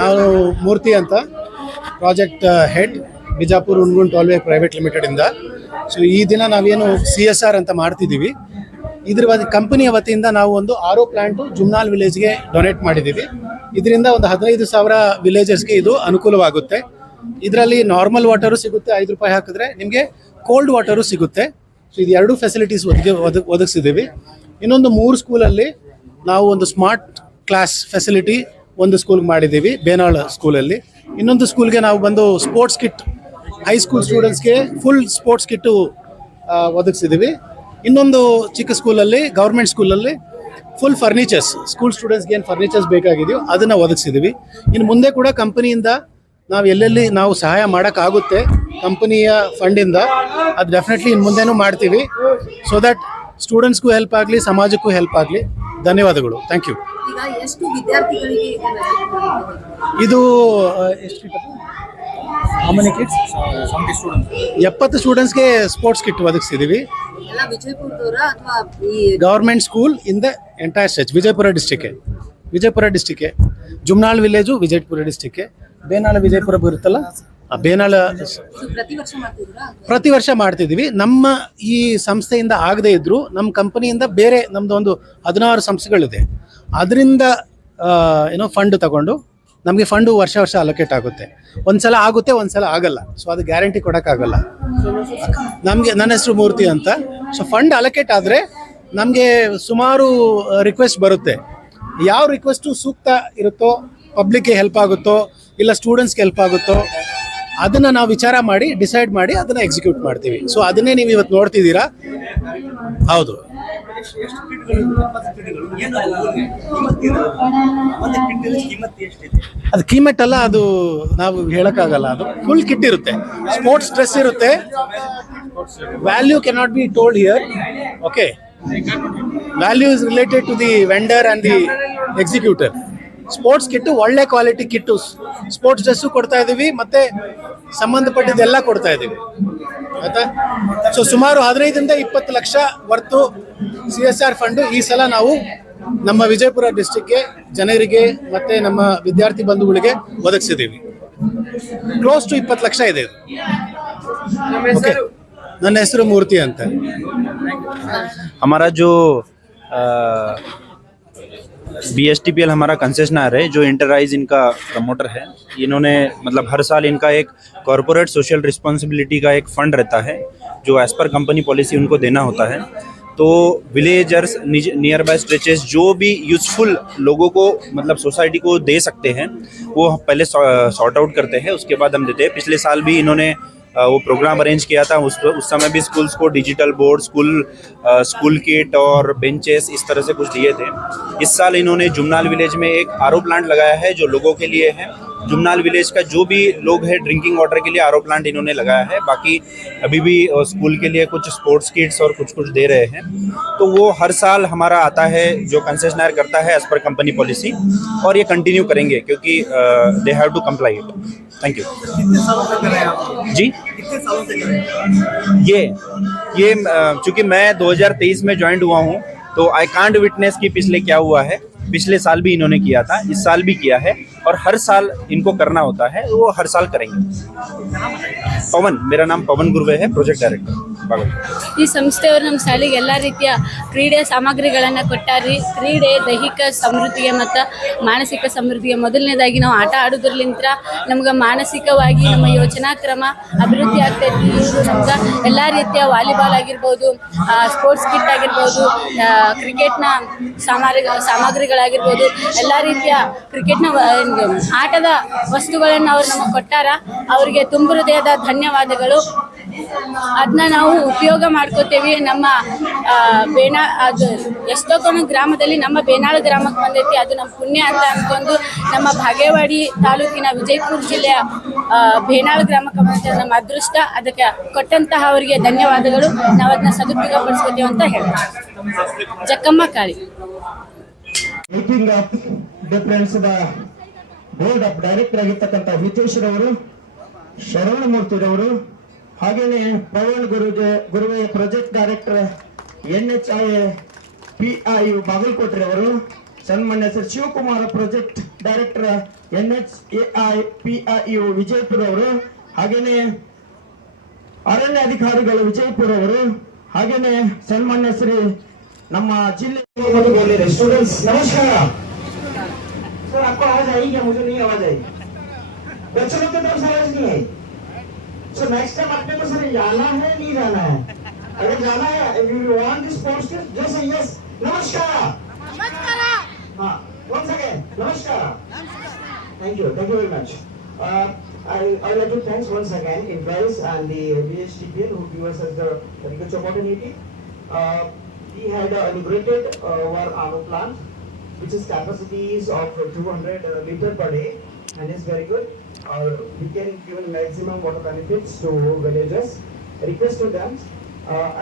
ನಾವು ಮೂರ್ತಿ ಅಂತ project head Bijapur Hungund tollway private limited ಇಂದ. ಸೊ ಈ ದಿನ ನಾವೇನು CSR ಅಂತ ಮಾಡ್ತಿದ್ದೀವಿ, ಇದ್ರ ಕಂಪನಿಯ ವತಿಯಿಂದ ನಾವು ಒಂದು RO ಪ್ಲಾಂಟು ಜುಮ್ನಾಲ್ ವಿಲೇಜ್ಗೆ ಡೊನೇಟ್ ಮಾಡಿದ್ದೀವಿ. ಇದರಿಂದ ಒಂದು 15,000 ವಿಲೇಜರ್ಸ್ಗೆ ಇದು ಅನುಕೂಲವಾಗುತ್ತೆ. ಇದರಲ್ಲಿ ನಾರ್ಮಲ್ ವಾಟರು ಸಿಗುತ್ತೆ, 5 ರೂಪಾಯಿ ಹಾಕಿದ್ರೆ ನಿಮಗೆ ಕೋಲ್ಡ್ ವಾಟರು ಸಿಗುತ್ತೆ. ಸೊ ಇದು 2 ಫೆಸಿಲಿಟೀಸ್ ಒದಗಿಸಿದ್ದೀವಿ. ಇನ್ನೊಂದು 3 ಸ್ಕೂಲಲ್ಲಿ ನಾವು ಒಂದು ಸ್ಮಾರ್ಟ್ ಕ್ಲಾಸ್ ಫೆಸಿಲಿಟಿ ಒಂದು ಸ್ಕೂಲ್ಗೆ ಮಾಡಿದ್ದೀವಿ, ಬೇನಾಳ್ ಸ್ಕೂಲಲ್ಲಿ. ಇನ್ನೊಂದು ಸ್ಕೂಲ್ಗೆ ನಾವು ಬಂದು ಸ್ಪೋರ್ಟ್ಸ್ ಕಿಟ್, ಹೈಸ್ಕೂಲ್ ಸ್ಟೂಡೆಂಟ್ಸ್ಗೆ ಫುಲ್ ಸ್ಪೋರ್ಟ್ಸ್ ಕಿಟ್ಟು ಒದಗಿಸಿದ್ದೀವಿ. ಇನ್ನೊಂದು ಚಿಕ್ಕ ಸ್ಕೂಲಲ್ಲಿ, ಗೌರ್ಮೆಂಟ್ ಸ್ಕೂಲಲ್ಲಿ ಫುಲ್ ಫರ್ನಿಚರ್ಸ್, ಸ್ಕೂಲ್ ಸ್ಟೂಡೆಂಟ್ಸ್ಗೆ ಏನು ಫರ್ನಿಚರ್ಸ್ ಬೇಕಾಗಿದೆಯೋ ಅದನ್ನು ಒದಗಿಸಿದ್ದೀವಿ. ಇನ್ನು ಮುಂದೆ ಕೂಡ ಕಂಪನಿಯಿಂದ ನಾವು ಎಲ್ಲೆಲ್ಲಿ ನಾವು ಸಹಾಯ ಮಾಡೋಕ್ಕಾಗುತ್ತೆ ಕಂಪನಿಯ ಫಂಡಿಂದ, ಅದು ಡೆಫಿನೆಟ್ಲಿ ಇನ್ನು ಮುಂದೆನೂ ಮಾಡ್ತೀವಿ. ಸೊ ದಟ್ ಸ್ಟೂಡೆಂಟ್ಸ್ಗೂ ಹೆಲ್ಪ್ ಆಗಲಿ, ಸಮಾಜಕ್ಕೂ ಹೆಲ್ಪ್ ಆಗಲಿ. ಧನ್ಯವಾದಗಳು. Thank you. ಇದು ಎಷ್ಟು 70 ಸ್ಟೂಡೆಂಟ್ಸ್ಗೆ ಸ್ಪೋರ್ಟ್ಸ್ ಕಿಟ್ ಒದಗಿಸಿದ್ದೀವಿ. Government school in the entire state, Vijayapura ಡಿಸ್ಟಿಕ್ಕೆ, ಜುಮ್ನಾಳ್ ವಿಲೇಜು ವಿಜಯಪುರ ಡಿಸ್ಟಿಕ್ಕೆ, ಬೇನಾಳ ವಿಜಯಪುರ ಬರುತ್ತಲ್ಲ, ಬೇನಾಳ ಪ್ರತಿ ವರ್ಷ ಮಾಡ್ತಿದ್ದೀವಿ. ನಮ್ಮ ಈ ಸಂಸ್ಥೆಯಿಂದ ಆಗದೇ ಇದ್ದರೂ ನಮ್ಮ ಕಂಪನಿಯಿಂದ ಬೇರೆ ನಮ್ಮದು ಒಂದು 16 ಸಂಸ್ಥೆಗಳಿದೆ, ಅದರಿಂದ ಫಂಡ್ ತಗೊಂಡು ನಮಗೆ ಫಂಡು ವರ್ಷ ಅಲೋಕೇಟ್ ಆಗುತ್ತೆ. ಒಂದ್ಸಲ ಆಗುತ್ತೆ, ಒಂದ್ಸಲ ಆಗಲ್ಲ. ಸೊ ಅದು ಗ್ಯಾರಂಟಿ ಕೊಡೋಕ್ಕಾಗಲ್ಲ. ನನ್ನ ಹೆಸರು ಮೂರ್ತಿ ಅಂತ. ಸೊ ಫಂಡ್ ಅಲೋಕೇಟ್ ಆದರೆ ನಮಗೆ ಸುಮಾರು ರಿಕ್ವೆಸ್ಟ್ ಬರುತ್ತೆ. ಯಾವ ರಿಕ್ವೆಸ್ಟು ಸೂಕ್ತ ಇರುತ್ತೋ, ಪಬ್ಲಿಕ್ಗೆ ಹೆಲ್ಪ್ ಆಗುತ್ತೋ ಇಲ್ಲ ಸ್ಟೂಡೆಂಟ್ಸ್ಗೆ ಹೆಲ್ಪ್ ಆಗುತ್ತೋ ಅದನ್ನು ನಾವು ವಿಚಾರ ಮಾಡಿ ಡಿಸೈಡ್ ಮಾಡಿ ಅದನ್ನು ಎಕ್ಸಿಕ್ಯೂಟ್ ಮಾಡ್ತೀವಿ. ಸೊ ಅದನ್ನೇ ನೀವು ಇವತ್ತು ನೋಡ್ತಿದ್ದೀರಾ. ಹೌದು, ಅದು ಕೀಮೆಟ್ ಅಲ್ಲ, ಅದು ನಾವು ಹೇಳೋಕ್ಕಾಗಲ್ಲ. ಅದು ಫುಲ್ ಕಿಟ್ ಇರುತ್ತೆ, ಸ್ಪೋರ್ಟ್ಸ್ ಡ್ರೆಸ್ ಇರುತ್ತೆ. Value cannot be told here. Okay, value is related to the vendor and the executor. Sports kit ಒಳ್ಳೆ ಕ್ವಾಲಿಟಿ ಕಿಟ್ಟು, ಸ್ಪೋರ್ಟ್ಸ್ ಡ್ರೆಸ್ಸು ಕೊಡ್ತಾ ಇದ್ದೀವಿ, ಮತ್ತೆ ಸಂಬಂಧಪಟ್ಟಿದ್ದೆಲ್ಲ ಕೊಡ್ತಾ ಇದ್ದೀವಿ. ಆಯ್ತಾ? ಸೊ ಸುಮಾರು 15ರಿಂದ 20 ಲಕ್ಷ ವರ್ತು CSR ಫಂಡು ಈ ಸಲ ನಾವು ನಮ್ಮ ವಿಜಯಪುರ ಡಿಸ್ಟಿಕ್ಗೆ ಜನರಿಗೆ ಮತ್ತೆ ನಮ್ಮ ವಿದ್ಯಾರ್ಥಿ ಬಂಧುಗಳಿಗೆ ಒದಗಿಸಿದ್ದೀವಿ. ಕ್ಲೋಸ್ ಟು 20 ಲಕ್ಷ ಇದೆ. ಓಕೆ, ನನ್ನ ಹೆಸರು ಮೂರ್ತಿ ಅಂತ. हमारा जो BSTPL हमारा कंसेशनर है, जो इंटरराइज इनका प्रमोटर है, इन्होंने मतलब हर साल इनका एक कॉरपोरेट सोशल रिस्पॉन्सिबिलिटी का एक फंड रहता है जो एज पर कंपनी पॉलिसी उनको देना होता है. तो विलेजर्स नियर बाय स्ट्रेचेस जो भी यूज़फुल लोगों को मतलब सोसाइटी को दे सकते हैं वो पहले सॉर्ट आउट करते हैं, उसके बाद हम देते हैं. पिछले साल भी इन्होंने वो प्रोग्राम अरेंज किया था. उस समय भी स्कूल्स को डिजिटल बोर्ड, स्कूल किट और बेंचेस इस तरह से कुछ दिए थे. इस साल इन्होंने जुमनाल विलेज में एक RO प्लांट लगाया है जो लोगों के लिए है. जुमनाल विलेज का जो भी लोग है ड्रिंकिंग वाटर के लिए RO प्लांट इन्होंने लगाया है. बाकी अभी भी स्कूल के लिए कुछ स्पोर्ट्स किट्स और कुछ दे रहे हैं. तो वो हर साल हमारा आता है, जो कंसेशनर करता है एज पर कंपनी पॉलिसी, और ये कंटिन्यू करेंगे क्योंकि they have to comply it. Thank you. जी, कितने सालों से कर रहे हैं? ये चूँकि मैं 2023 में ज्वाइंट हुआ हूँ, तो आई कांट विटनेस कि पिछले क्या हुआ है. पिछले साल भी इन्होंने किया था, इस साल भी किया है, और हर साल इनको करना होता है, वो हर साल करेंगे. पवन, मेरा नाम पवन गुर्वे है, प्रोजेक्ट डायरेक्टर बागलकोटे. ಈ ಸಂಸ್ಥೆಯವರು ನಮ್ಮ ಶಾಲೆಗೆ ಎಲ್ಲ ರೀತಿಯ ಕ್ರೀಡೆ ಸಾಮಗ್ರಿಗಳನ್ನು ಕೊಟ್ಟಾರಿ. ಕ್ರೀಡೆ ದೈಹಿಕ ಸಮೃದ್ಧಿಗೆ ಮತ್ತು ಮಾನಸಿಕ ಸಮೃದ್ಧಿಗೆ ಮೊದಲನೇದಾಗಿ ನಾವು ಆಟ ಆಡೋದ್ರಲಿಂತ ನಮ್ಗೆ ಮಾನಸಿಕವಾಗಿ ನಮ್ಮ ಯೋಚನಾ ಕ್ರಮ ಅಭಿವೃದ್ಧಿ ಆಗ್ತೈತಿ. ಇವರು ನಮ್ಗೆ ಎಲ್ಲ ರೀತಿಯ ವಾಲಿಬಾಲ್ ಆಗಿರ್ಬೋದು, ಸ್ಪೋರ್ಟ್ಸ್ ಕಿಟ್ ಆಗಿರ್ಬೋದು, ಕ್ರಿಕೆಟ್ನ ಸಾಮಗ್ರಿಗಳಾಗಿರ್ಬೋದು, ಎಲ್ಲ ರೀತಿಯ ಕ್ರಿಕೆಟ್ನ ಆಟದ ವಸ್ತುಗಳನ್ನು ಅವ್ರು ನಮಗೆ ಕೊಟ್ಟಾರ. ಅವರಿಗೆ ತುಂಬ ಹೃದಯದ ಧನ್ಯವಾದಗಳು. ಅದನ್ನ ನಾವು ಉಪಯೋಗ ಮಾಡ್ಕೋತೇವೆ. ನಮ್ಮ ಅದು ಎಷ್ಟೊಂದು ಗ್ರಾಮದಲ್ಲಿ ನಮ್ಮ ಬೇನಾಳ ಗ್ರಾಮಕ್ಕೆ ಬಂದೈತಿ, ಅದು ನಮ್ಮ ಪುಣ್ಯ ಅಂತ ಅಂದ್ಕೊಂಡು ನಮ್ಮ ಭಾಗೇವಾಡಿ ತಾಲೂಕಿನ ವಿಜಯಪುರ ಜಿಲ್ಲೆಯ ಬೇನಾಳ ಗ್ರಾಮಕ್ಕೆ ಬಂದ ನಮ್ಮ ಅದೃಷ್ಟ. ಅದಕ್ಕೆ ಕೊಟ್ಟಂತಹ ಅವರಿಗೆ ಧನ್ಯವಾದಗಳು. ನಾವು ಅದನ್ನ ಸದುಪಯೋಗ ಪಡಿಸ್ಕೋತೇವೆ ಅಂತ ಹೇಳ್ತೀವಿ. Jakkamma Kali. Meeting of difference board of director ಆಗಿರ್ತಕ್ಕಂಥ ಹಿತೇಶ್ರವರು, ಶರವಣಮೂರ್ತಿರವರು, ಹಾಗೇನೆ ಪವನ್ ಗುರುವೆ project director NHI PIU Bagalkote ಅವರು, ಸನ್ಮಾನ್ಯ sir Shivakumar project director NHAI Vijayapura ಅವರು, ಹಾಗೇನೆ ಅರಣ್ಯ ಅಧಿಕಾರಿಗಳು ವಿಜಯಪುರ ಅವರು, ಹಾಗೇನೆ ಸನ್ಮಾನ್ಯ ಶ್ರೀ ನಮ್ಮ जिले स्टूडेंट्स नमस्कार सर। आपको आवाज आई क्या? मुझे नहीं आवाज आई। बच्चों लोग की तरफ से आवाज नहीं आई। सो नेक्स्ट टाइम आपने को सर जाना है नहीं जाना है? अगर जाना है, if you want this post, just say yes. नमस्कार। हाँ, once again नमस्कार। Thank you very much. I would like to thanks once again employees and the VSTPL who give us the very good opportunity. We had inaugurated our ANO plant, which is capacities of 200 liter per day, and is very good. We can give maximum water benefits to villagers. Request to them.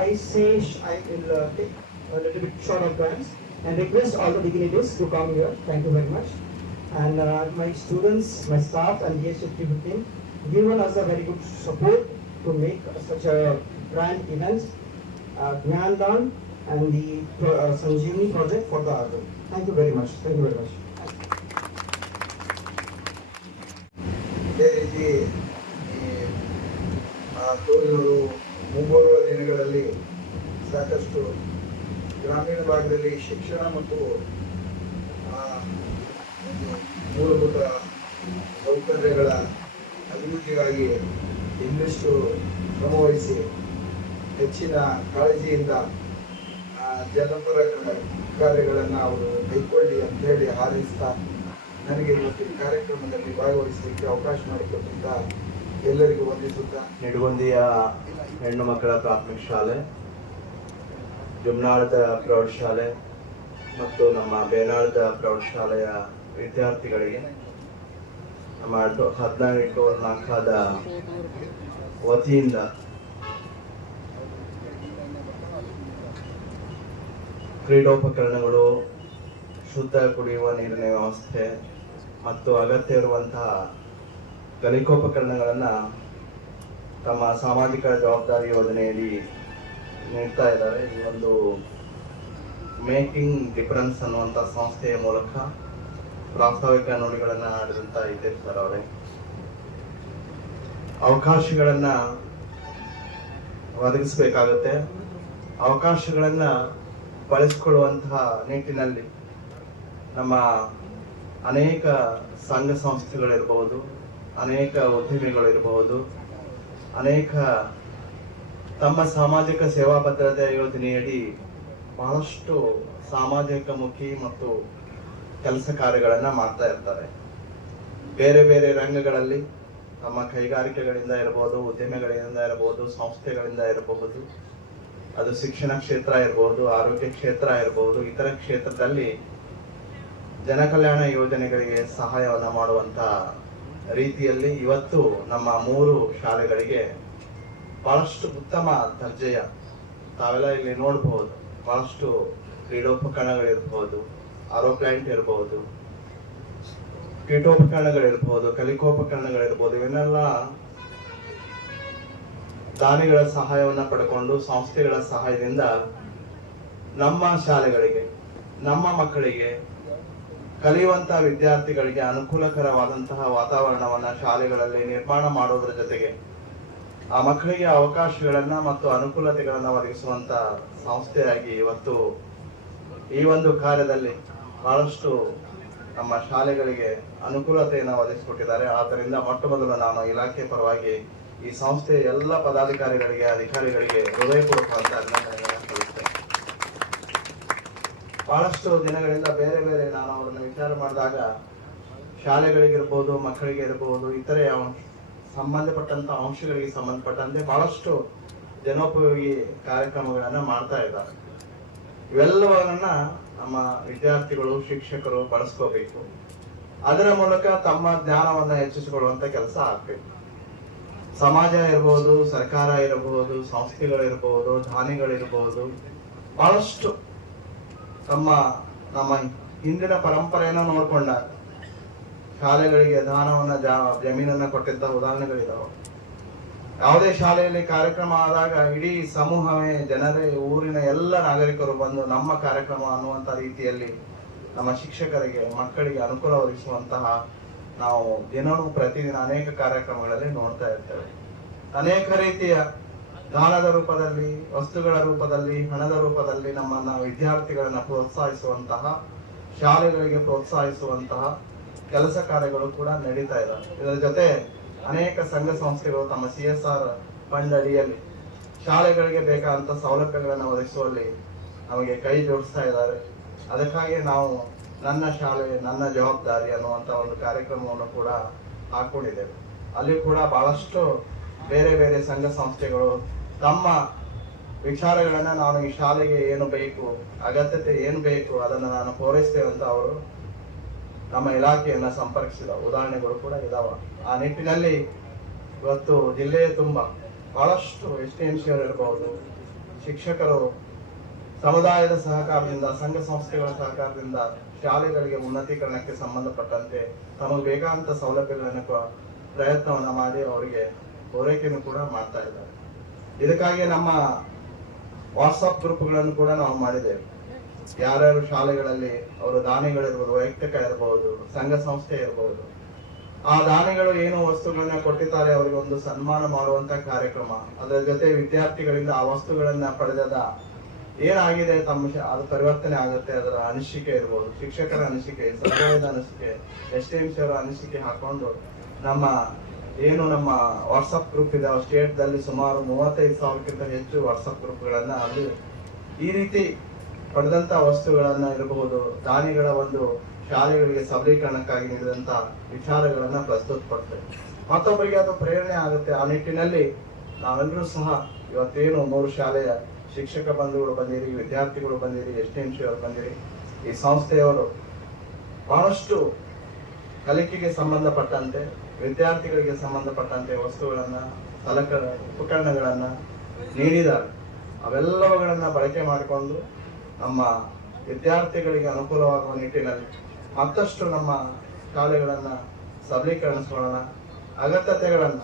I will take a little bit short of times and request all the dignitaries to come here. Thank you very much. And my students, my staff, and VSTPL team given us a very good support to make such a grand event. Dhyandan and the Sanjeevani project for the Arjun. Thank you very much. Thank you very much. ಅದೇ ರೀತಿ ತೋರಿನವರು ಮುಂಬರುವ ದಿನಗಳಲ್ಲಿ ಸಾಕಷ್ಟು ಗ್ರಾಮೀಣ ಭಾಗದಲ್ಲಿ ಶಿಕ್ಷಣ ಮತ್ತು ಒಂದು ಮೂಲಭೂತ ಸೌಕರ್ಯಗಳ ಅಭಿವೃದ್ಧಿಗಾಗಿ ಇನ್ನಷ್ಟು ಶ್ರಮವಹಿಸಿ ಹೆಚ್ಚಿನ ಕಾಳಜಿಯಿಂದ ಜನಪರ ಕಾರ್ಯಗಳನ್ನು ಅವರು ಕೈಗೊಳ್ಳಿ ಅಂತ ಹೇಳಿ ಹಾರೈಸ್ತಾ ನನಗೆ ಇವತ್ತಿನ ಕಾರ್ಯಕ್ರಮದಲ್ಲಿ ಭಾಗವಹಿಸಲಿಕ್ಕೆ ಅವಕಾಶ ಮಾಡಿಕೊಟ್ಟಿದ್ದ ಎಲ್ಲರಿಗೂ ವಂದಿಸುತ್ತಾ, ನಿಡಗುಂದಿಯ ಹೆಣ್ಣು ಮಕ್ಕಳ ಪ್ರಾಥಮಿಕ ಶಾಲೆ, ಜುಮ್ನಾಳದ ಪ್ರೌಢಶಾಲೆ ಮತ್ತು ನಮ್ಮ ಬೇನಾಳದ ಪ್ರೌಢಶಾಲೆಯ ವಿದ್ಯಾರ್ಥಿಗಳಿಗೆ ನಮ್ಮ 14 ವತಿಯಿಂದ ಕ್ರೀಡೋಪಕರಣಗಳು, ಶುದ್ಧ ಕುಡಿಯುವ ನೀರಿನ ವ್ಯವಸ್ಥೆ ಮತ್ತು ಅಗತ್ಯ ಇರುವಂತಹ ಕಲಿಕೋಪಕರಣಗಳನ್ನು ತಮ್ಮ ಸಾಮಾಜಿಕ ಜವಾಬ್ದಾರಿ ಯೋಜನೆಯಲ್ಲಿ ನೀಡ್ತಾ ಇದ್ದಾರೆ. ಈ ಒಂದು ಮೇಕಿಂಗ್ ಡಿಫರೆನ್ಸ್ ಅನ್ನುವಂಥ ಸಂಸ್ಥೆಯ ಮೂಲಕ ಪ್ರಾಸ್ತಾವಿಕ ನುಡಿಗಳನ್ನು ಆಡಿದಂಥ ಇದ್ದೇಶ್ ಸರ್ ಅವರೇ, ಅವಕಾಶಗಳನ್ನು ಒದಗಿಸಬೇಕಾಗುತ್ತೆ. ಅವಕಾಶಗಳನ್ನು ಬಳಸಿಕೊಳ್ಳುವಂತಹ ನಿಟ್ಟಿನಲ್ಲಿ ನಮ್ಮ ಅನೇಕ ಸಂಘ ಸಂಸ್ಥೆಗಳಿರಬಹುದು, ಅನೇಕ ಉದ್ಯಮಿಗಳಿರಬಹುದು, ಅನೇಕ ತಮ್ಮ ಸಾಮಾಜಿಕ ಸೇವಾ ಭದ್ರತೆ ಯೋಜನೆಯಡಿ ಬಹಳಷ್ಟು ಸಾಮಾಜಿಕಮುಖಿ ಮತ್ತು ಕೆಲಸ ಕಾರ್ಯಗಳನ್ನು ಮಾಡ್ತಾ ಇರ್ತಾರೆ. ಬೇರೆ ಬೇರೆ ರಂಗಗಳಲ್ಲಿ ನಮ್ಮ ಕೈಗಾರಿಕೆಗಳಿಂದ ಇರಬಹುದು, ಉದ್ಯಮಿಗಳಿಂದ ಇರಬಹುದು, ಸಂಸ್ಥೆಗಳಿಂದ ಇರಬಹುದು, ಅದು ಶಿಕ್ಷಣ ಕ್ಷೇತ್ರ ಇರಬಹುದು, ಆರೋಗ್ಯ ಕ್ಷೇತ್ರ ಇರಬಹುದು, ಇತರ ಕ್ಷೇತ್ರದಲ್ಲಿ ಜನಕಲ್ಯಾಣ ಯೋಜನೆಗಳಿಗೆ ಸಹಾಯವನ್ನು ಮಾಡುವಂತ ರೀತಿಯಲ್ಲಿ ಇವತ್ತು ನಮ್ಮ 3 ಶಾಲೆಗಳಿಗೆ ಬಹಳಷ್ಟು ಉತ್ತಮ ದರ್ಜೆಯ, ತಾವೆಲ್ಲ ಇಲ್ಲಿ ನೋಡಬಹುದು, ಬಹಳಷ್ಟು ಕ್ರೀಡೋಪಕರಣಗಳಿರ್ಬೋದು, ಆರೋ ಪ್ಲಾಂಟ್ ಇರಬಹುದು, ಕೀಟೋಪಕರಣಗಳಿರ್ಬೋದು, ಕಲಿಕೋಪಕರಣಗಳಿರ್ಬೋದು, ಇವನ್ನೆಲ್ಲ ದಾನಿಗಳ ಸಹಾಯವನ್ನು ಪಡ್ಕೊಂಡು ಸಂಸ್ಥೆಗಳ ಸಹಾಯದಿಂದ ನಮ್ಮ ಶಾಲೆಗಳಿಗೆ, ನಮ್ಮ ಮಕ್ಕಳಿಗೆ, ಕಲಿಯುವಂತಹ ವಿದ್ಯಾರ್ಥಿಗಳಿಗೆ ಅನುಕೂಲಕರವಾದಂತಹ ವಾತಾವರಣವನ್ನು ಶಾಲೆಗಳಲ್ಲಿ ನಿರ್ಮಾಣ ಮಾಡೋದ್ರ ಜೊತೆಗೆ ಆ ಮಕ್ಕಳಿಗೆ ಅವಕಾಶಗಳನ್ನ ಮತ್ತು ಅನುಕೂಲತೆಗಳನ್ನು ಒದಗಿಸುವಂತ ಸಂಸ್ಥೆಯಾಗಿ ಇವತ್ತು ಈ ಒಂದು ಕಾರ್ಯದಲ್ಲಿ ಬಹಳಷ್ಟು ನಮ್ಮ ಶಾಲೆಗಳಿಗೆ ಅನುಕೂಲತೆಯನ್ನು ಒದಗಿಸಿಕೊಟ್ಟಿದ್ದಾರೆ. ಆದ್ದರಿಂದ ಮೊಟ್ಟ ಮೊದಲು ನಾನು ಇಲಾಖೆ ಪರವಾಗಿ ಈ ಸಂಸ್ಥೆಯ ಎಲ್ಲ ಪದಾಧಿಕಾರಿಗಳಿಗೆ, ಅಧಿಕಾರಿಗಳಿಗೆ ಹೃದಯಪೂರ್ವಕವಾದ ಅಭಿನಂದನೆಗಳನ್ನು ಸಲ್ಲಿಸ್ತೇನೆ. ಬಹಳಷ್ಟು ದಿನಗಳಿಂದ ಬೇರೆ ಬೇರೆ ನಾನು ಅವರನ್ನು ವಿಚಾರ ಮಾಡಿದಾಗ ಶಾಲೆಗಳಿಗಿರ್ಬೋದು, ಮಕ್ಕಳಿಗೆ ಇರಬಹುದು, ಇತರೆ ಸಂಬಂಧಪಟ್ಟಂತ ಅಂಶಗಳಿಗೆ ಸಂಬಂಧಪಟ್ಟಂತೆ ಬಹಳಷ್ಟು ಜನೋಪಯೋಗಿ ಕಾರ್ಯಕ್ರಮಗಳನ್ನ ಮಾಡ್ತಾ ಇದ್ದಾರೆ. ಇವೆಲ್ಲವನ್ನ ನಮ್ಮ ವಿದ್ಯಾರ್ಥಿಗಳು, ಶಿಕ್ಷಕರು ಬಳಸ್ಕೋಬೇಕು. ಅದರ ಮೂಲಕ ತಮ್ಮ ಜ್ಞಾನವನ್ನ ಹೆಚ್ಚಿಸಿಕೊಳ್ಳುವಂತ ಕೆಲಸ ಆಗ್ಬೇಕು. ಸಮಾಜ ಇರಬಹುದು, ಸರ್ಕಾರ ಇರಬಹುದು, ಸಂಸ್ಥೆಗಳಿರಬಹುದು, ದಾನಿಗಳಿರಬಹುದು, ಬಹಳಷ್ಟು ನಮ್ಮ ಹಿಂದಿನ ಪರಂಪರೆಯನ್ನು ನೋಡ್ಕೊಂಡಾಗ ಶಾಲೆಗಳಿಗೆ ದಾನವನ್ನ ಜಮೀನನ್ನ ಕೊಟ್ಟಿದ್ದ ಉದಾಹರಣೆಗಳಿದಾವೆ. ಯಾವುದೇ ಶಾಲೆಯಲ್ಲಿ ಕಾರ್ಯಕ್ರಮ ಆದಾಗ ಇಡೀ ಸಮೂಹವೇ, ಜನರೇ, ಊರಿನ ಎಲ್ಲ ನಾಗರಿಕರು ಬಂದು ನಮ್ಮ ಕಾರ್ಯಕ್ರಮ ಅನ್ನುವಂತ ರೀತಿಯಲ್ಲಿ ನಮ್ಮ ಶಿಕ್ಷಕರಿಗೆ ಮಕ್ಕಳಿಗೆ ಅನುಕೂಲ ಒದಗಿಸುವಂತಹ ನಾವು ದಿನವೂ ಪ್ರತಿದಿನ ಅನೇಕ ಕಾರ್ಯಕ್ರಮಗಳಲ್ಲಿ ನೋಡ್ತಾ ಇರ್ತೇವೆ. ಅನೇಕ ರೀತಿಯ ದಾನದ ರೂಪದಲ್ಲಿ, ವಸ್ತುಗಳ ರೂಪದಲ್ಲಿ, ಹಣದ ರೂಪದಲ್ಲಿ ನಮ್ಮನ್ನ ವಿದ್ಯಾರ್ಥಿಗಳನ್ನ ಪ್ರೋತ್ಸಾಹಿಸುವಂತಹ, ಶಾಲೆಗಳಿಗೆ ಪ್ರೋತ್ಸಾಹಿಸುವಂತಹ ಕೆಲಸ ಕಾರ್ಯಗಳು ಕೂಡ ನಡೀತಾ ಇದ್ದಾವೆ. ಇದರ ಜೊತೆ ಅನೇಕ ಸಂಘ ಸಂಸ್ಥೆಗಳು ತಮ್ಮ CSR ಫಂಡ್ ಅಡಿಯಲ್ಲಿ ಶಾಲೆಗಳಿಗೆ ಬೇಕಾದಂತ ಸೌಲಭ್ಯಗಳನ್ನು ಒದಗಿಸುವಲ್ಲಿ ನಮಗೆ ಕೈ ಜೋಡಿಸ್ತಾ ಇದ್ದಾರೆ. ಅದಕ್ಕಾಗಿ ನಾವು ನನ್ನ ಶಾಲೆ ನನ್ನ ಜವಾಬ್ದಾರಿ ಅನ್ನುವಂತ ಒಂದು ಕಾರ್ಯಕ್ರಮವನ್ನು ಕೂಡ ಹಾಕೊಂಡಿದ್ದೇವೆ. ಅಲ್ಲಿ ಕೂಡ ಬಹಳಷ್ಟು ಬೇರೆ ಬೇರೆ ಸಂಘ ಸಂಸ್ಥೆಗಳು ತಮ್ಮ ವಿಚಾರಗಳನ್ನ ನಾನು ಈ ಶಾಲೆಗೆ ಏನು ಬೇಕು, ಅಗತ್ಯತೆ ಏನು ಬೇಕು ಅದನ್ನು ನಾನು ಪೂರೈಸ್ತೇವೆ ಅಂತ ಅವರು ನಮ್ಮ ಇಲಾಖೆಯನ್ನ ಸಂಪರ್ಕಿಸಿದ ಉದಾಹರಣೆಗಳು ಕೂಡ ಇದಾವ. ಆ ನಿಟ್ಟಿನಲ್ಲಿ ಇವತ್ತು ಜಿಲ್ಲೆಯ ತುಂಬ ಬಹಳಷ್ಟು STMC ಇರಬಹುದು, ಶಿಕ್ಷಕರು ಸಮುದಾಯದ ಸಹಕಾರದಿಂದ, ಸಂಘ ಸಂಸ್ಥೆಗಳ ಸಹಕಾರದಿಂದ ಶಾಲೆಗಳಿಗೆ ಉನ್ನತೀಕರಣಕ್ಕೆ ಸಂಬಂಧಪಟ್ಟಂತೆ ತಮಗೆ ಬೇಕಾದಂತ ಸೌಲಭ್ಯಗಳನ್ನು ಪ್ರಯತ್ನವನ್ನ ಮಾಡಿ ಅವರಿಗೆ ಪೂರೈಕೆಯನ್ನು ಕೂಡ ಮಾಡ್ತಾ ಇದ್ದಾರೆ. ಇದಕ್ಕಾಗಿ ನಮ್ಮ ವಾಟ್ಸಪ್ ಗ್ರೂಪ್ಗಳನ್ನು ಕೂಡ ನಾವು ಮಾಡಿದ್ದೇವೆ. ಯಾರ್ಯಾರು ಶಾಲೆಗಳಲ್ಲಿ ಅವರು ದಾನಿಗಳಿರ್ಬೋದು, ವೈಯಕ್ತಿಕ ಇರಬಹುದು, ಸಂಘ ಸಂಸ್ಥೆ ಇರಬಹುದು, ಆ ದಾನಿಗಳು ಏನು ವಸ್ತುಗಳನ್ನ ಕೊಟ್ಟಿದ್ದಾರೆ ಅವರಿಗೆ ಒಂದು ಸನ್ಮಾನ ಮಾಡುವಂತ ಕಾರ್ಯಕ್ರಮ. ಅದರ ಜೊತೆ ವಿದ್ಯಾರ್ಥಿಗಳಿಂದ ಆ ವಸ್ತುಗಳನ್ನ ಪಡೆದ ಏನಾಗಿದೆ ತಮ್ಮ ಅದು ಪರಿವರ್ತನೆ ಆಗುತ್ತೆ ಅದರ ಅನಿಸಿಕೆ ಇರ್ಬೋದು, ಶಿಕ್ಷಕರ ಅನಿಸಿಕೆ, ಸಮುದಾಯದ ಅನಿಸಿಕೆ, STMC ಅವರ ಅನಿಸಿಕೆ ಹಾಕೊಂಡು ನಮ್ಮ ವಾಟ್ಸಪ್ ಗ್ರೂಪ್ ಇದೆ. ಸ್ಟೇಟ್ ದಲ್ಲಿ ಸುಮಾರು 35,000ಕ್ಕಿಂತ ಹೆಚ್ಚು ವಾಟ್ಸಪ್ ಗ್ರೂಪ್ಗಳನ್ನ ಅಲ್ಲಿ ಈ ರೀತಿ ಪಡೆದಂತ ವಸ್ತುಗಳನ್ನ ಇರಬಹುದು, ದಾನಿಗಳ ಒಂದು ಶಾಲೆಗಳಿಗೆ ಸಬಲೀಕರಣಕ್ಕಾಗಿ ನೀಡಿದಂತ ವಿಚಾರಗಳನ್ನ ಪ್ರಸ್ತುತಪಡ್ತೇವೆ. ಮತ್ತೊಬ್ಬರಿಗೆ ಅದು ಪ್ರೇರಣೆ ಆಗುತ್ತೆ. ಆ ನಿಟ್ಟಿನಲ್ಲಿ ನಾವೆಲ್ಲರೂ ಸಹ ಇವತ್ತೇನು 3 ಶಾಲೆಯ ಶಿಕ್ಷಕ ಬಂಧುಗಳು ಬಂದಿರಿ, ವಿದ್ಯಾರ್ಥಿಗಳು ಬಂದಿರಿ, STMC ಅವರು ಬಂದಿರಿ, ಈ ಸಂಸ್ಥೆಯವರು ಬಹಳಷ್ಟು ಕಲಿಕೆಗೆ ಸಂಬಂಧಪಟ್ಟಂತೆ, ವಿದ್ಯಾರ್ಥಿಗಳಿಗೆ ಸಂಬಂಧಪಟ್ಟಂತೆ ವಸ್ತುಗಳನ್ನ, ಉಪಕರಣಗಳನ್ನ ನೀಡಿದ್ದಾರೆ. ಅವೆಲ್ಲವುಗಳನ್ನ ಬಳಕೆ ಮಾಡಿಕೊಂಡು ನಮ್ಮ ವಿದ್ಯಾರ್ಥಿಗಳಿಗೆ ಅನುಕೂಲವಾಗುವ ನಿಟ್ಟಿನಲ್ಲಿ ಮತ್ತಷ್ಟು ನಮ್ಮ ಶಾಲೆಗಳನ್ನ ಸಬಲೀಕರಣಿಸಿಕೊಳ್ಳೋಣ. ಅಗತ್ಯತೆಗಳನ್ನ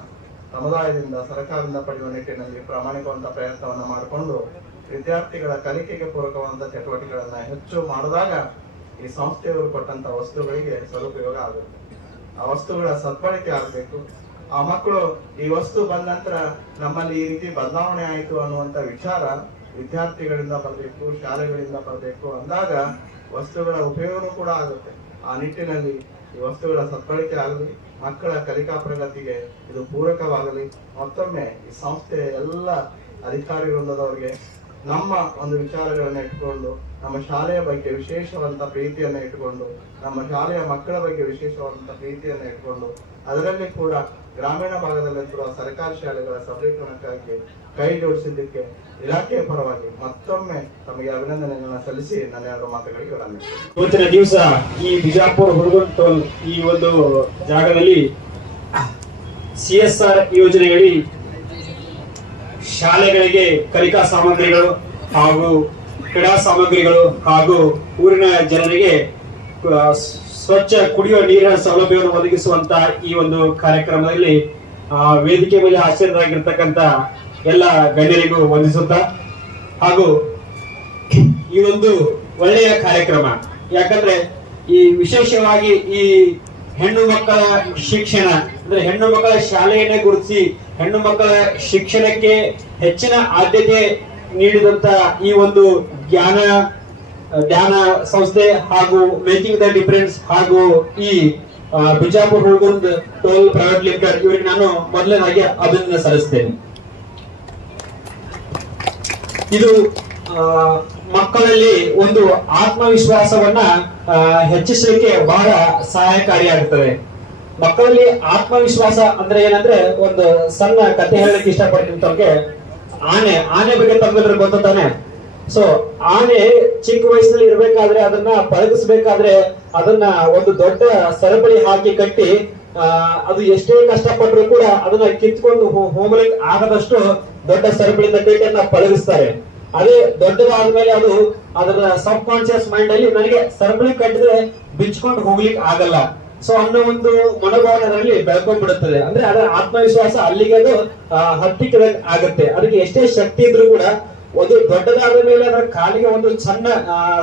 ಸಮುದಾಯದಿಂದ, ಸರ್ಕಾರದಿಂದ ಪಡೆಯುವ ನಿಟ್ಟಿನಲ್ಲಿ ಪ್ರಾಮಾಣಿಕವಂತ ಪ್ರಯತ್ನವನ್ನ ಮಾಡಿಕೊಂಡು ವಿದ್ಯಾರ್ಥಿಗಳ ಕಲಿಕೆಗೆ ಪೂರಕವಾದಂತಹ ಚಟುವಟಿಕೆಗಳನ್ನ ಹೆಚ್ಚು ಮಾಡಿದಾಗ ಈ ಸಂಸ್ಥೆಯವರು ಕೊಟ್ಟಂತ ವಸ್ತುಗಳಿಗೆ ಸದುಪಯೋಗ ಆಗುತ್ತೆ. ಆ ವಸ್ತುಗಳ ಸದ್ಬಳಕೆ ಆಗಬೇಕು. ಆ ಮಕ್ಕಳು ಈ ವಸ್ತು ಬಂದ ನಂತರ ನಮ್ಮಲ್ಲಿ ಈ ರೀತಿ ಬದಲಾವಣೆ ಆಯಿತು ಅನ್ನುವಂತ ವಿಚಾರ ವಿದ್ಯಾರ್ಥಿಗಳಿಂದ ಬರಬೇಕು, ಶಾಲೆಗಳಿಂದ ಬರಬೇಕು ಅಂದಾಗ ವಸ್ತುಗಳ ಉಪಯೋಗನೂ ಕೂಡ ಆಗುತ್ತೆ. ಆ ನಿಟ್ಟಿನಲ್ಲಿ ಈ ವಸ್ತುಗಳ ಸದ್ಬಳಕೆ ಆಗಲಿ, ಮಕ್ಕಳ ಕಲಿಕಾ ಪ್ರಗತಿಗೆ ಇದು ಪೂರಕವಾಗಲಿ. ಮತ್ತೊಮ್ಮೆ ಈ ಸಂಸ್ಥೆಯ ಎಲ್ಲ ಅಧಿಕಾರಿ ವೃಂದದವರಿಗೆ ನಮ್ಮ ಒಂದು ವಿಚಾರಗಳನ್ನ ಇಟ್ಕೊಂಡು, ನಮ್ಮ ಶಾಲೆಯ ಬಗ್ಗೆ ವಿಶೇಷವಾದಂತ ಪ್ರೀತಿಯನ್ನ ಇಟ್ಕೊಂಡು, ನಮ್ಮ ಶಾಲೆಯ ಮಕ್ಕಳ ಬಗ್ಗೆ ವಿಶೇಷವಾದಂತ ಪ್ರೀತಿಯನ್ನ ಇಟ್ಕೊಂಡು, ಅದರಲ್ಲಿ ಕೂಡ ಗ್ರಾಮೀಣ ಭಾಗದಲ್ಲಿರುವ ಸರ್ಕಾರಿ ಶಾಲೆಗಳ ಸಬಲೀಕರಣಕ್ಕಾಗಿ ಕೈ ಜೋಡಿಸಿದ್ದಕ್ಕೆ ಇಲಾಖೆಯ ಪರವಾಗಿ ಮತ್ತೊಮ್ಮೆ ತಮಗೆ ಅಭಿನಂದನೆಗಳನ್ನ ಸಲ್ಲಿಸಿ ನನ್ನ 2 ಮಾತುಗಳಿಗೆ ವಿರಾಮ. ಇವತ್ತಿನ ದಿವಸ ಈ ಬಿಜಾಪುರ ಹುಡುಗನ್ ಈ ಒಂದು ಜಾಗದಲ್ಲಿ CSR ಯೋಜನೆಯಡಿ ಶಾಲೆಗಳಿಗೆ ಕಲಿಕಾ ಸಾಮಗ್ರಿಗಳು ಹಾಗೂ ಕ್ರೀಡಾ ಸಾಮಗ್ರಿಗಳು ಹಾಗೂ ಊರಿನ ಜನರಿಗೆ ಸ್ವಚ್ಛ ಕುಡಿಯುವ ನೀರಿನ ಸೌಲಭ್ಯವನ್ನು ಒದಗಿಸುವಂತ ಈ ಒಂದು ಕಾರ್ಯಕ್ರಮದಲ್ಲಿ ವೇದಿಕೆ ಮೇಲೆ ಹಾಜರಾಗಿರ್ತಕ್ಕಂಥ ಎಲ್ಲ ಗಣ್ಯರಿಗೂ ವಂದಿಸುತ್ತಾ, ಹಾಗೂ ಈ ಒಂದು ಒಳ್ಳೆಯ ಕಾರ್ಯಕ್ರಮ, ಯಾಕಂದ್ರೆ ಈ ವಿಶೇಷವಾಗಿ ಈ ಹೆಣ್ಣು ಮಕ್ಕಳ ಶಿಕ್ಷಣ ಅಂದ್ರೆ ಹೆಣ್ಣು ಮಕ್ಕಳ ಶಾಲೆಯನ್ನೇ ಗುರುತಿಸಿ ಹೆಣ್ಣು ಮಕ್ಕಳ ಶಿಕ್ಷಣಕ್ಕೆ ಹೆಚ್ಚಿನ ಆದ್ಯತೆ ನೀಡಿದಂತ ಈ ಒಂದು ಧ್ಯಾನ ಸಂಸ್ಥೆ ಹಾಗೂ ಮೇಕಿಂಗ್ ದ ಡಿಫರೆನ್ಸ್ ಹಾಗೂ ಈ ಬಿಜಾಪುರ ಹುಡುಗಂದ್ ಟೋಲ್ ಪ್ರೈವೇಟ್ ಲಿಮಿಟೆಡ್ ಇವರಿಗೆ ನಾನು ಮೊದಲನೇದಾಗಿ ಅಭಿನಂದನೆ ಸಲ್ಲಿಸ್ತೇನೆ. ಇದು ಮಕ್ಕಳಲ್ಲಿ ಒಂದು ಆತ್ಮವಿಶ್ವಾಸವನ್ನ ಹೆಚ್ಚಿಸಲಿಕ್ಕೆ ಬಹಳ ಸಹಾಯಕಾರಿಯಾಗುತ್ತದೆ. ಮಕ್ಕಳಲ್ಲಿ ಆತ್ಮವಿಶ್ವಾಸ ಅಂದ್ರೆ ಏನಂದ್ರೆ, ಒಂದು ಸಣ್ಣ ಕಥೆ ಹೇಳಲಿಕ್ಕೆ ಇಷ್ಟಪಡ್ತೀನಿ ತಮಗೆ. ಆನೆ ಬಗ್ಗೆ ತಮ್ಗೆಲ್ಲರೂ ಗೊತ್ತಾನೆ. ಸೊ ಆನೆ ಚಿಕ್ಕ ವಯಸ್ಸಿನಲ್ಲಿ ಇರ್ಬೇಕಾದ್ರೆ ಅದನ್ನ ಪಳಗಿಸ್ಬೇಕಾದ್ರೆ ಅದನ್ನ ಒಂದು ದೊಡ್ಡ ಸರಪಳಿ ಹಾಕಿ ಕಟ್ಟಿ ಅದು ಎಷ್ಟೇ ಕಷ್ಟಪಟ್ಟರು ಕೂಡ ಅದನ್ನ ಕಿತ್ಕೊಂಡು ಹೋಗ್ಲಿಕ್ಕೆ ಆಗದಷ್ಟು ದೊಡ್ಡ ಸರಪಳಿ ಕಟ್ಟಿ ಅದನ್ನ ಪಳಗಿಸ್ತಾರೆ. ಅದೇ ದೊಡ್ಡದಾದ್ಮೇಲೆ ಅದು ಅದರ ಸಬ್ ಕಾನ್ಶಿಯಸ್ ಮೈಂಡ್ ಅಲ್ಲಿ ನನಗೆ ಸರಪಳಿ ಕಟ್ಟಿದ್ರೆ ಬಿಚ್ಕೊಂಡು ಹೋಗ್ಲಿಕ್ಕೆ ಆಗಲ್ಲ ಸೊ ಅನ್ನೋ ಒಂದು ಮನೋಭಾವನೆ ಅದರಲ್ಲಿ ಬೆಳ್ಕೊಂಡ್ಬಿಡುತ್ತದೆ. ಅಂದ್ರೆ ಅದರ ಆತ್ಮವಿಶ್ವಾಸ ಅಲ್ಲಿಗೆ ಅದು ಹತ್ತಿಕ್ಕದಂಗೆ ಆಗುತ್ತೆ. ಅದಕ್ಕೆ ಎಷ್ಟೇ ಶಕ್ತಿ ಇದ್ರೂ ಕೂಡ ಒಂದು ದೊಡ್ಡದಾದ ಮೇಲೆ ಅದರ ಕಾಲಿಗೆ ಒಂದು ಸಣ್ಣ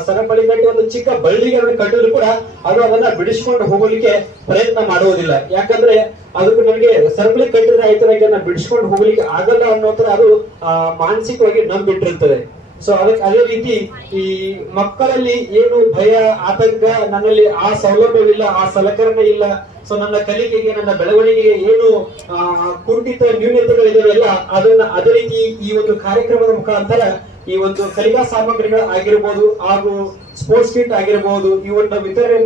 ಸರಪಳಿ ಕಟ್ಟಿ ಒಂದು ಚಿಕ್ಕ ಬಳ್ಳಿಗೆ ಅದನ್ನು ಕಟ್ಟಿದ್ರು ಕೂಡ ಅದು ಅದನ್ನ ಬಿಡಿಸ್ಕೊಂಡು ಹೋಗಲಿಕ್ಕೆ ಪ್ರಯತ್ನ ಮಾಡುವುದಿಲ್ಲ. ಯಾಕಂದ್ರೆ ಅದಕ್ಕೆ ನನಗೆ ಸರಪಳಿ ಕಟ್ಟಿದ್ರೆ ಆಯ್ತು, ನನಗೆ ಅದನ್ನ ಬಿಡಿಸ್ಕೊಂಡು ಹೋಗ್ಲಿಕ್ಕೆ ಆಗಲ್ಲ ಅನ್ನೋ ತರ ಅದು ಮಾನಸಿಕವಾಗಿ ನಂಬಿಟ್ಟಿರ್ತದೆ. ಸೊ ಅದಕ್ಕೆ ಅದೇ ರೀತಿ ಈ ಮಕ್ಕಳಲ್ಲಿ ಏನು ಭಯ, ಆತಂಕ, ನನ್ನಲ್ಲಿ ಆ ಸೌಲಭ್ಯವಿಲ್ಲ, ಆ ಸಲಕರಣೆ ಇಲ್ಲ, ಸೊ ನನ್ನ ಕಲಿಕೆಗೆ, ನನ್ನ ಬೆಳವಣಿಗೆಗೆ ಏನು ಕುಂಠಿತ ನ್ಯೂನತೆಗಳಿದಾವೆಲ್ಲ ಅದನ್ನ ಅದೇ ರೀತಿ ಈ ಒಂದು ಕಾರ್ಯಕ್ರಮದ ಮುಖಾಂತರ ಈ ಒಂದು ಕಲಿಕಾ ಸಾಮಗ್ರಿಗಳು ಆಗಿರ್ಬೋದು ಹಾಗೂ ಸ್ಪೋರ್ಟ್ಸ್ ಕಿಟ್ ಆಗಿರಬಹುದು, ಇವನ್ನ ವಿತರಣೆ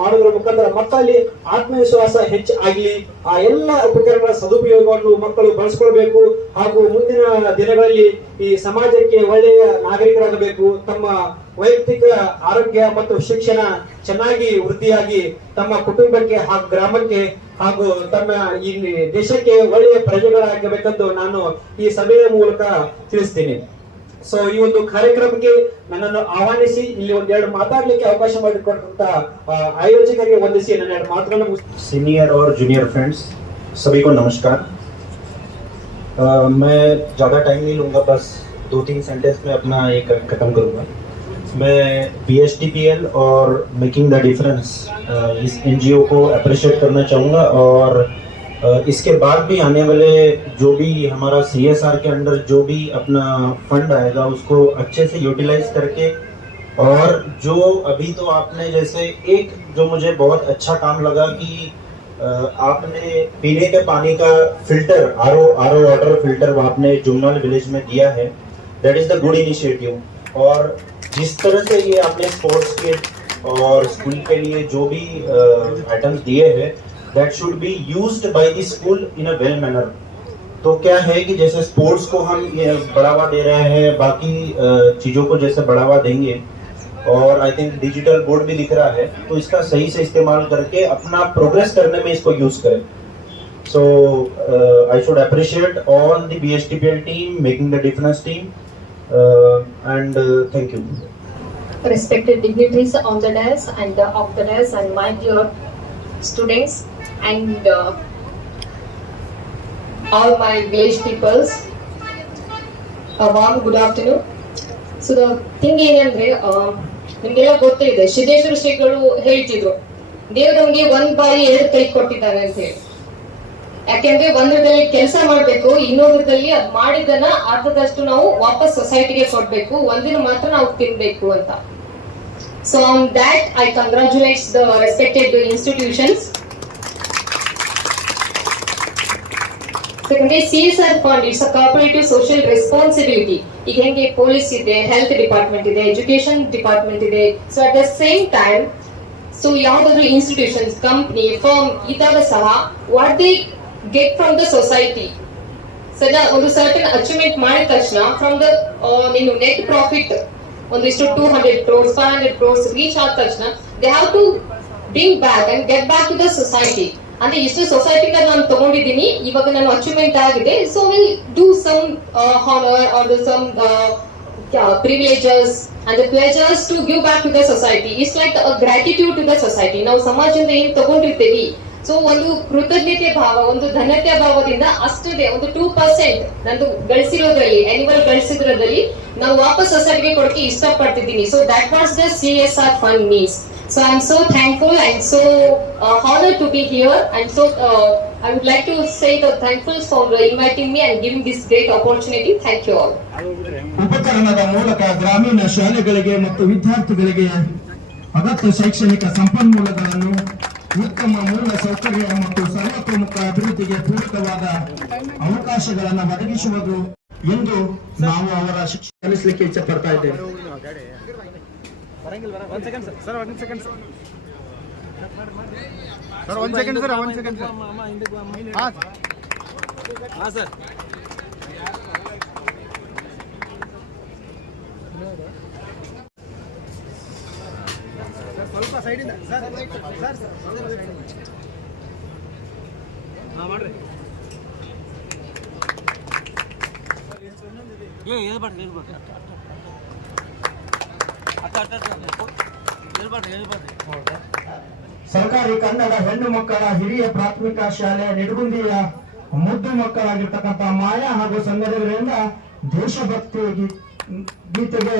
ಮಾಡೋದ್ರ ಮುಖಾಂತರ ಮಕ್ಕಳಲ್ಲಿ ಆತ್ಮವಿಶ್ವಾಸ ಹೆಚ್ಚಾಗ್ಲಿ, ಆ ಎಲ್ಲ ಉಪಕರಣಗಳ ಸದುಪಯೋಗವನ್ನು ಮಕ್ಕಳು ಬಳಸ್ಕೊಳ್ಬೇಕು ಹಾಗೂ ಮುಂದಿನ ದಿನಗಳಲ್ಲಿ ಈ ಸಮಾಜಕ್ಕೆ ಒಳ್ಳೆಯ ನಾಗರಿಕರಾಗಬೇಕು, ತಮ್ಮ ವೈಯಕ್ತಿಕ ಆರೋಗ್ಯ ಮತ್ತು ಶಿಕ್ಷಣ ಚೆನ್ನಾಗಿ ವೃದ್ಧಿಯಾಗಿ ತಮ್ಮ ಕುಟುಂಬಕ್ಕೆ ಹಾಗೂ ಗ್ರಾಮಕ್ಕೆ ಹಾಗೂ ತಮ್ಮ ಈ ದೇಶಕ್ಕೆ ಒಳ್ಳೆಯ ಪ್ರಜೆಗಳಾಗಬೇಕೆಂದು ನಾನು ಈ ಸಭೆಯ ಮೂಲಕ ತಿಳಿಸ್ತೀನಿ. ಸೊ ಈ ಒಂದು ಕಾರ್ಯಕ್ರಮಕ್ಕೆ ನನ್ನನ್ನು ಆಹ್ವಾನಿಸಿ ಇಲ್ಲಿ ಒಂದೆರಡು ಮಾತಾಡ್ಲಿಕ್ಕೆ ಅವಕಾಶ ಮಾಡಿಕೊಟ್ಟಂತ ಆಯೋಜಕರಿಗೆ ವಂದಿಸಿ ನನ್ನ ಎರಡು ಮಾತುಗಳನ್ನು. सीनियर और जूनियर फ्रेंड्स सभी को नमस्कार। मैं ज़्यादा टाइम नहीं लूँगा, बस 2-3 सेंटेंस में अपना एक खत्म करूँगा। मैं BSTPL और मेकिंग द डिफरेंस इस NGO को अप्रिशिएट करना चाहूँगा और इसके बाद भी आने वाले जो भी हमारा CSR के अंडर जो भी अपना फंड आएगा उसको अच्छे से यूटिलाइज करके, और जो अभी तो आपने जैसे एक जो मुझे बहुत अच्छा काम लगा कि आपने पीने के पानी का filter R O water filter आपने जुमनाल विलेज में दिया है, that is the good initiative. और जिस तरह से ये आपने स्पोर्ट्स किट और स्कूल के लिए जो भी आइटम्स दिए हैं that should be used by the school in a well manner। तो क्या है कि जैसे स्पोर्ट्स को हम बढ़ावा दे रहे हैं, बाकी चीज़ों को जैसे बढ़ावा देंगे, और आई थिंक डिजिटल बोर्ड भी दिख रहा है, तो इसका सही से इस्तेमाल करके अपना प्रोग्रेस करने में इसको यूज़ करें। So I should appreciate all the BSTPL team, making the difference team, and thank you. Respected dignitaries on the dais and off the dais, and my dear students and all my village peoples, a warm good afternoon. So the thing ಏನಂದ್ರೆ ನಿಮಗೆಲ್ಲ ಗೊತ್ತಿದೆ, ಸಿದ್ದೇಶ್ವರ ಶ್ರೀಗಳು ಹೇಳ್ತಿದ್ರು ದೇವರು ನಮಗೆ ಒಂದ್ ಬಾರಿ ಎರಡು ಕೈ ಕೊಟ್ಟಿದ್ದಾನೆ ಅಂತ ಹೇಳಿ. ಯಾಕೆಂದ್ರೆ ಒಂದ್ರದಲ್ಲಿ ಕೆಲಸ ಮಾಡ್ಬೇಕು, ಇನ್ನೊಂದ್ರದಲ್ಲಿ ಅದ್ ಮಾಡಿದನ್ನ ಅರ್ಧದಷ್ಟು ನಾವು ವಾಪಸ್ ಸೊಸೈಟಿಗೆ ಕೊಡ್ಬೇಕು, ಒಂದಿನ ಮಾತ್ರ ನಾವು ತಿನ್ಬೇಕು ಅಂತ. So on that I congratulate the respected institutions. Secondly, CSR fund, it's a cooperative social responsibility. ಈಗ ಹೆಂಗೆ ಪೊಲೀಸ್ ಇದೆ, ಹೆಲ್ತ್ ಡಿಪಾರ್ಟ್ಮೆಂಟ್ ಇದೆ, ಎಜುಕೇಶನ್ ಡಿಪಾರ್ಟ್ಮೆಂಟ್ ಇದೆ. So at the same time so ಯಾವ್ದಾದ್ರು ಇನ್ಸ್ಟಿಟ್ಯೂಷನ್ಸ್, ಕಂಪ್ನಿ, ಫರ್ಮ್ ಇದ್ದಾಗ ಸಹ what they get from the society, ಸದಾ ಒಂದು ಸರ್ಟನ್ ಅಚೀವ್ಮೆಂಟ್ ಮಾಡಿದ ತಕ್ಷಣ ಫ್ರಮ್ ದ ನೀನು ನೆಟ್ ಪ್ರಾಫಿಟ್ ಒಂದಿಷ್ಟು 200 crores 500 crores ರೀಚ್ ಆದ ತಕ್ಷಣ they have to bring back and get back to the society. ಅಂದ್ರೆ ಇಷ್ಟು ಸೊಸೈಟಿನ ನಾನು ತಗೊಂಡಿದ್ದೀನಿ, ಇವಾಗ ನಾನು ಅಚೀವ್ಮೆಂಟ್ ಆಗಿದೆ, so will do some honour or some privileges and the pleasures to give back to the society. It's like a gratitude to the society. ನಾವು ಸಮಾಜದಿಂದ ಏನ್ ತಗೊಂಡಿರ್ತೀವಿ, ಸೊ ಒಂದು ಕೃತಜ್ಞತೆ ಭಾವ, ಒಂದು ಧನ್ಯತೆ ಭಾವದಿಂದ ಅಷ್ಟೇ ಒಂದು 2% ನಂದು ಗಳಿಸಿರೋದ್ರಲ್ಲಿ, ಆನ್ಯುವಲ್ ಗಳಿಸಿರೋದ್ರಲ್ಲಿ ನಾವು ವಾಪಸ್ ಸೊಸೈಟಿಗೆ ಕೊಡಕ್ಕೆ ಇಷ್ಟಪಡ್ತಿದ್ದೀನಿ. So that was the CSR fund means. So I'm so thankful and so honored to be here, and so I would like to say the thankful for inviting me and giving this great opportunity. Thank you all. ಉಪಕರಣದ ಮೂಲಕ ಗ್ರಾಮೀಣ ಶಾಲೆಗಳಿಗೆ ಮತ್ತು ವಿದ್ಯಾರ್ಥಿಗಳಿಗೆ ಅಗತ್ಯ ಶೈಕ್ಷಣಿಕ ಸಂಪನ್ಮೂಲಗಳನ್ನು, ಉತ್ತಮ ಮೂಲ ಸೌಕರ್ಯ ಮತ್ತು ಸರ್ವತೋಮುಖ ಅಭಿವೃದ್ಧಿಗೆ ಪೂರಕವಾದ ಅವಕಾಶಗಳನ್ನು ಒದಗಿಸುವುದು ಎಂದು ನಾವು ಅವರ ಶಿಕ್ಷಣ ಕಲಿಸಲಿಕ್ಕೆ ಇಚ್ಛೆ ಪಡ್ತಾ ಇದ್ದೇವೆ. ಸ್ವಲ್ಪ ಸೈಡಿಂದ ಸರ್ ಮಾಡ್ರಿ. ಸರ್ಕಾರಿ ಕನ್ನಡ ಹೆಣ್ಣು ಮಕ್ಕಳ ಹಿರಿಯ ಪ್ರಾಥಮಿಕ ಶಾಲೆ ನಿಡಗುಂದಿಯ ಮುದ್ದು ಮಕ್ಕಳಾಗಿರ್ತಕ್ಕಂಥ ಮಾಯಾ ಹಾಗೂ ಸಂಘದವರಿಂದ ದೇಶಭಕ್ತಿ ಗೀತೆಗೆ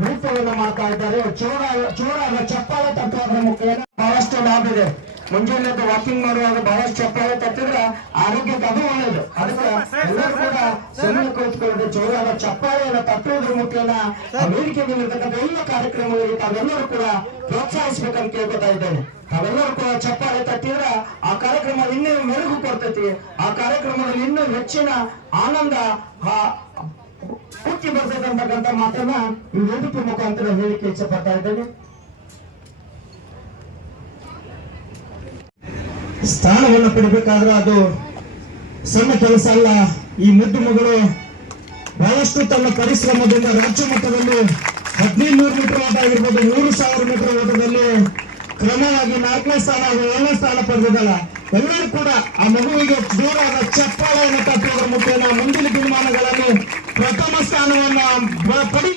ನೃತ್ಯವನ್ನು ಮಾಡ್ತಾ ಇದ್ದಾರೆ. ಚೋರಾದ ಚಪ್ಪಾಳೆ ತಟ್ಟುವುದರ ಮುಖೇನ ಬಹಳಷ್ಟು ಲಾಭ ಇದೆ. ಮುಂಜಾನೆ ವಾಕಿಂಗ್ ಮಾಡುವಾಗ ಬಹಳಷ್ಟು ಚಪ್ಪಾಳೆ ತಟ್ಟಿದ್ರೆ ಆರೋಗ್ಯಕ್ಕೆ ಅದು ಒಳ್ಳೇದು. ಅದಕ್ಕೆ ಎಲ್ಲರೂ ಕೂಡ ಸಮಯ ಕುಳಿತುಕೊಳ್ಳದೆ ಚೋರಾದ ಚಪ್ಪಾಳೆಯನ್ನು ತಟ್ಟುವುದರ ಮುಖೇನ ವೇದಿಕೆಯಲ್ಲಿರ್ತಕ್ಕಂಥ ಎಲ್ಲ ಕಾರ್ಯಕ್ರಮಗಳಿಗೆ ತಾವೆಲ್ಲರೂ ಕೂಡ ಪ್ರೋತ್ಸಾಹಿಸಬೇಕಂತ ಕೇಳ್ಕೊತಾ ಇದ್ದೇನೆ. ತಾವೆಲ್ಲರೂ ಕೂಡ ಚಪ್ಪಾಳೆ ತಟ್ಟಿದ್ರೆ ಆ ಕಾರ್ಯಕ್ರಮ ಇನ್ನೂ ಮೆರುಗು ಕೊಡ್ತೈತಿ. ಆ ಕಾರ್ಯಕ್ರಮದಲ್ಲಿ ಇನ್ನೂ ಹೆಚ್ಚಿನ ಆನಂದ ಹುಟ್ಟಿ ಬರ್ತೈತೆ ಅಂತಕ್ಕಂಥ ಮಾತನ್ನ ಈ ವೇದಿಕೆ ಮುಖಾಂತರ ಹೇಳಿಕೆ ಇಚ್ಛೆ ಪಡ್ತಾ ಇದ್ದೇನೆ. ಸ್ಥಾನವನ್ನು ಪಡಿಬೇಕಾದ್ರೆ ಅದು ಸಣ್ಣ ಕೆಲಸ ಅಲ್ಲ. ಈ ಮುದ್ದು ಮಗಳು ಬಹಳಷ್ಟು ತನ್ನ ಪರಿಶ್ರಮದಿಂದ ರಾಜ್ಯ ಮಟ್ಟದಲ್ಲಿ 1500 ಮೀಟರ್ ಓಟ ಆಗಿರ್ಬೋದು, 3000 ಮೀಟರ್ ಓಟದಲ್ಲಿ ಕ್ರಮವಾಗಿ 4ನೇ ಸ್ಥಾನ ಹಾಗೂ 7ನೇ ಸ್ಥಾನ ಪಡೆದಿದ್ದಲ್ಲ. ಎಲ್ಲರೂ ಕೂಡ ಆ ಮಗುವಿಗೆ ಜೋರಾದ ಚಪ್ಪಾಳೆಯನ್ನು ತಟ್ಟುವುದರ ಮುಖೇನ ಮುಂದಿನ ದಿನಮಾನಗಳಲ್ಲಿ ಪ್ರಥಮ ಸ್ಥಾನವನ್ನು ಪಡಿ